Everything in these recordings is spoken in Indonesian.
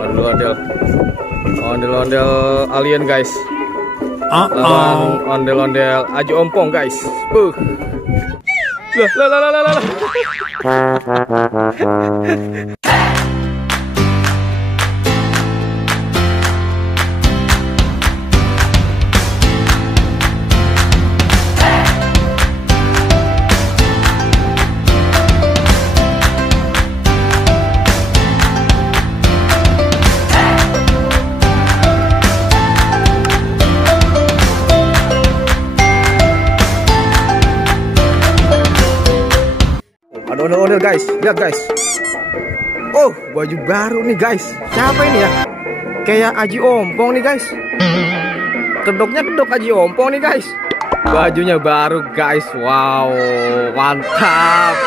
Ondel-ondel, ondel-ondel alien guys. Lawan ondel-ondel Aji Ompong guys. Lah. Ada ondel-ondel guys, lihat guys. Oh, baju baru nih guys. Siapa ini ya? Kayak Aji Ompong nih guys. Kedoknya kedok Aji Ompong nih guys. Bajunya baru guys. Wow, mantap.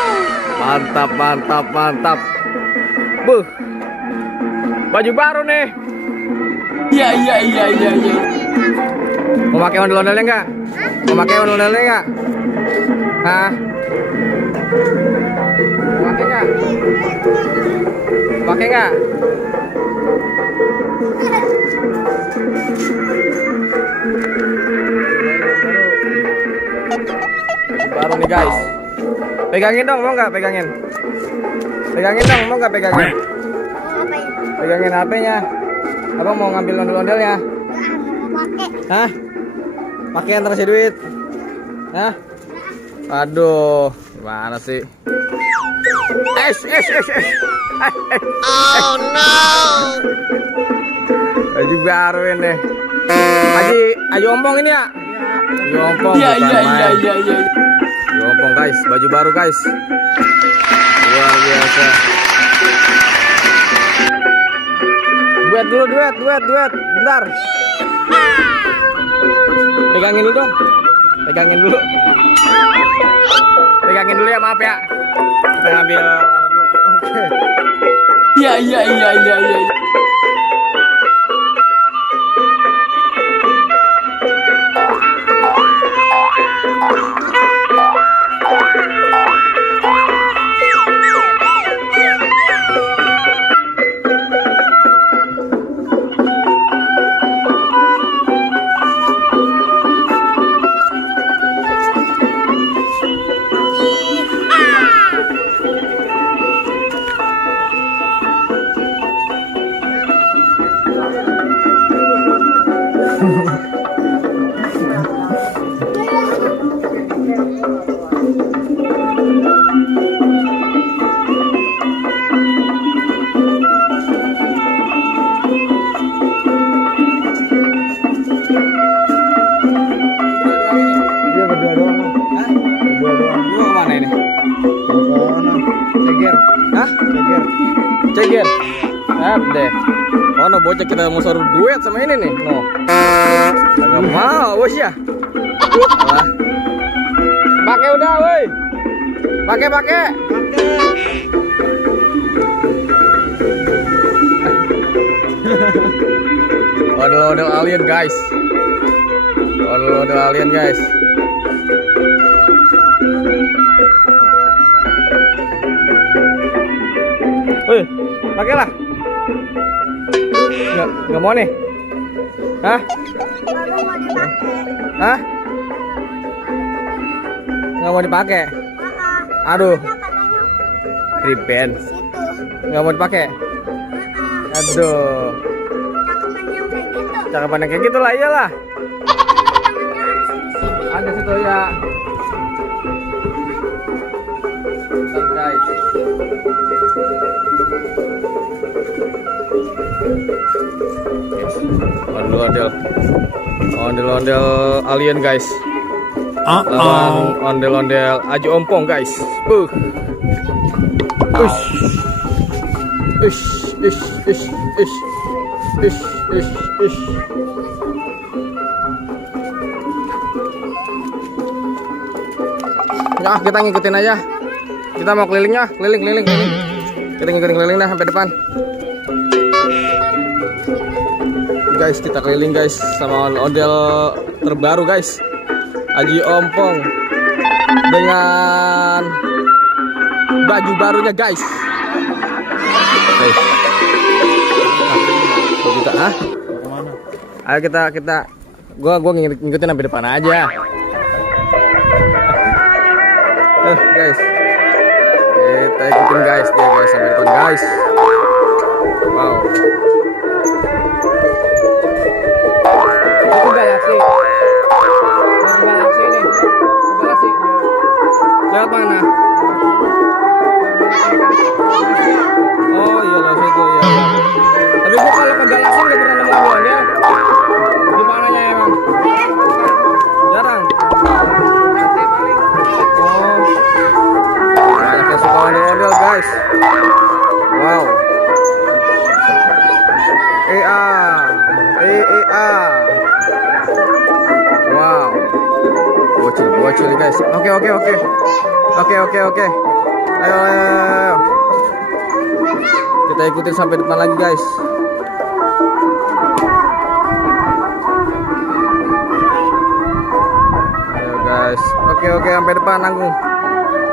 Mantap. Buh. Baju baru nih. Iya. Mau pakai ondel-ondelnya enggak? Mau pakai ondel-ondelnya enggak? Hah? Pakai nggak? Pakai nggak? Baru nih guys. Pegangin dong, mau nggak pegangin? Pegangin dong, mau nggak pegangin? Pegangin HP-nya. Abang mau ngambil ondel-ondelnya? Hah? Pakai yang terasi duit? Hah? Aduh, gimana sih? Oh no. Baju baru ini. Aji Ompong ini ya? Aji Ompong. Iya. Aji Ompong guys, baju baru guys. Luar biasa. Duet dulu, duet. Bentar. Pegangin dulu dong. Pegangin dulu ya, maaf ya. Kita ngambil dulu. Iya. Ceger. Deh. Oh, no, bocah kita mau suruh duet sama ini nih. No. Enggak mau, bos ya. Pakai udah, woi. Pakai. Ondel-ondel alien guys. Woi, pakailah. Nggak mau nih. Hah? Nggak mau dipakai. Aduh. Riben. Nggak mau dipakai. Aduh. Cakapan yang kayak gitu lah, iyalah. Ada situ ya. Guys. Ondel-ondel alien guys. Lawan ondel-ondel Aji Ompong guys. Ya, kita ngikutin aja. Kita mau kelilingnya, keliling. Kita ngikutin keliling dah sampai depan. Guys, kita keliling guys sama ondel terbaru guys. Aji Ompong dengan baju barunya guys. Hah? Kemana? Ayo kita gua ngikutin sampai depan aja. Guys. Kita ikutin guys, dia guys sampai depan guys. Wow. Itu galaksi. Galaksi ini. Galaksi. Lewat mana? Oh iya loh situ ya. Tapi gua kalau ke galaksi nggak pernah nemu ondel-ondel. Di mananya emang? Jarang. Oh. Banyak yang suka ondel-ondel guys. Wow. Wow. Bocil nih guys. Oke. Ayo. Kita ikutin sampai depan lagi guys. Ayo guys. Oke sampai depan nanggung.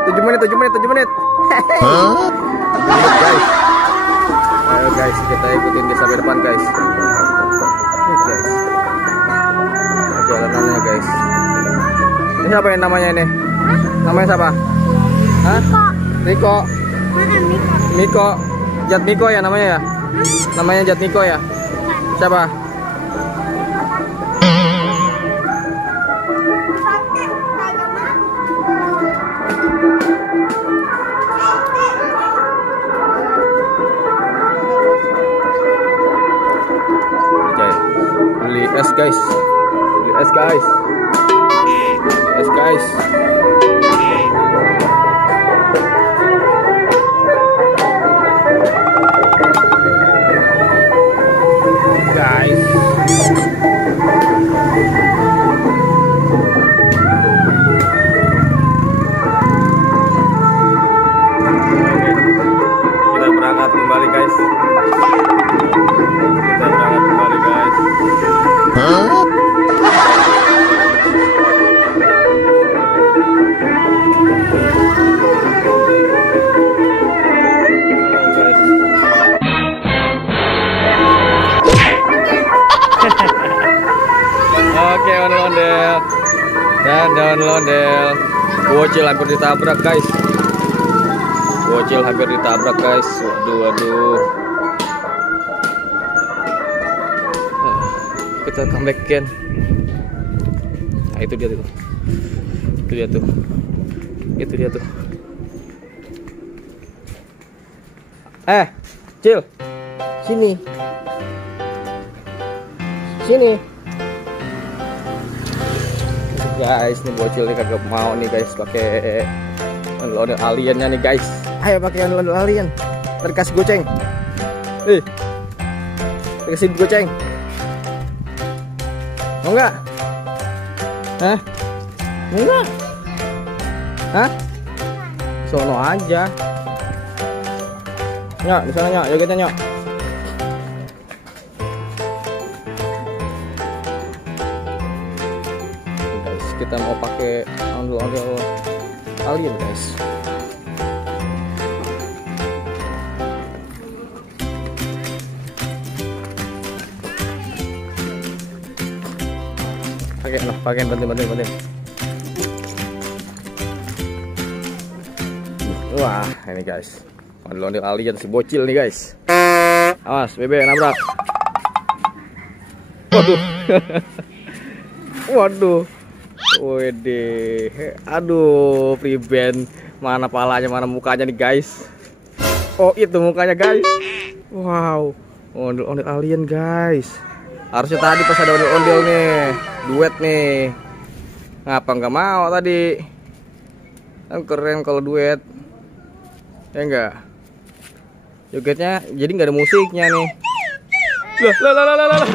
7 menit. 7 menit guys. Ayo guys, kita ikutin dia sampai depan guys. Guys. Jalanannya guys. Ini siapa yang namanya ini? Namanya siapa? Hah? Miko. Miko. Jat Miko ya namanya ya? Namanya Jat Miko ya? Siapa? Beli es guys. Kita berangkat kembali guys. Oke, ondel-ondel. Dadah ondel-ondel. Bocil hampir ditabrak guys. Waduh. Kita comebackin. Nah, itu dia tuh. Cil. Sini. Guys, nih bocil nih kagak mau nih guys pakai ondel aliennya nih guys. Ayo pakai ondel alien. Terkasih goceng. Terkasih goceng. Mau nggak? Mau nggak? Sono aja. Nyok, di sana nyok, jogetnya nyok. Guys, kita mau pakai ondel-ondel alien guys. Pakai bantuin. Wah, ini guys. Ondel-ondel alien si bocil nih guys. Awas, Bebe nabrak. Waduh. Wede. Aduh, Priben. Mana palanya, mana mukanya nih guys. Oh, itu mukanya guys. Wow. Ondel-ondel alien guys. Harusnya tadi pas ada ondel-ondel nih, duet nih. Ngapa nggak mau tadi? Kan keren kalau duet. Ya enggak? Jogetnya jadi nggak ada musiknya nih. Lah.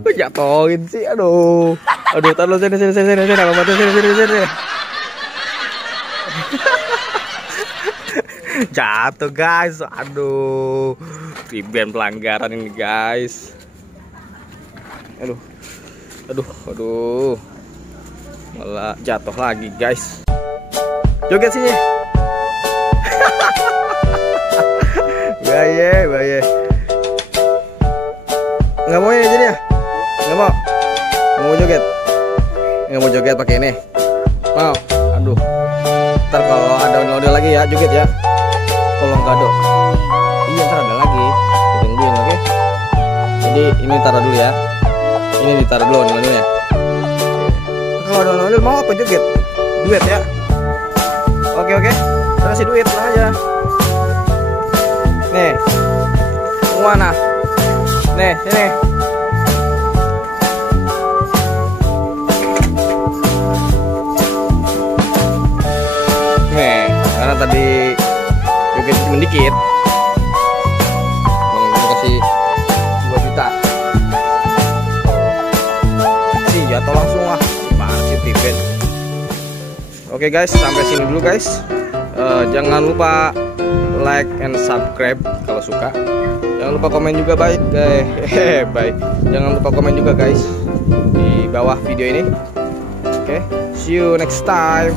Kok jatuhin sih? Aduh, taruh sini. Jatuh guys. Aduh, Priben pelanggaran ini guys. Aduh, malah jatuh lagi guys. Joget sini. Baye. joget pakai ini. Mau? Aduh. Ntar kalau ada ondel-ondel lagi ya, joget ya. Tolong kado. Iya, ntar ada lagi. Ditungguin, oke? Jadi ini taruh dulu ya. Ini ditaruh dulu ondel-ondelnya. Kalau ada ondel-ondel mau apa joget? Duet ya. Oke. Kasih duit lah aja. Nih. Mana? Nih, sini. Nih, karena tadi joget cuma dikit. Bang kasih 2 juta. Iya, atau langsung lah. Mana sih tipen? Oke guys, sampai sini dulu guys. Jangan lupa like and subscribe kalau suka. Jangan lupa komen juga baik. Jangan lupa komen juga guys di bawah video ini. Oke, see you next time.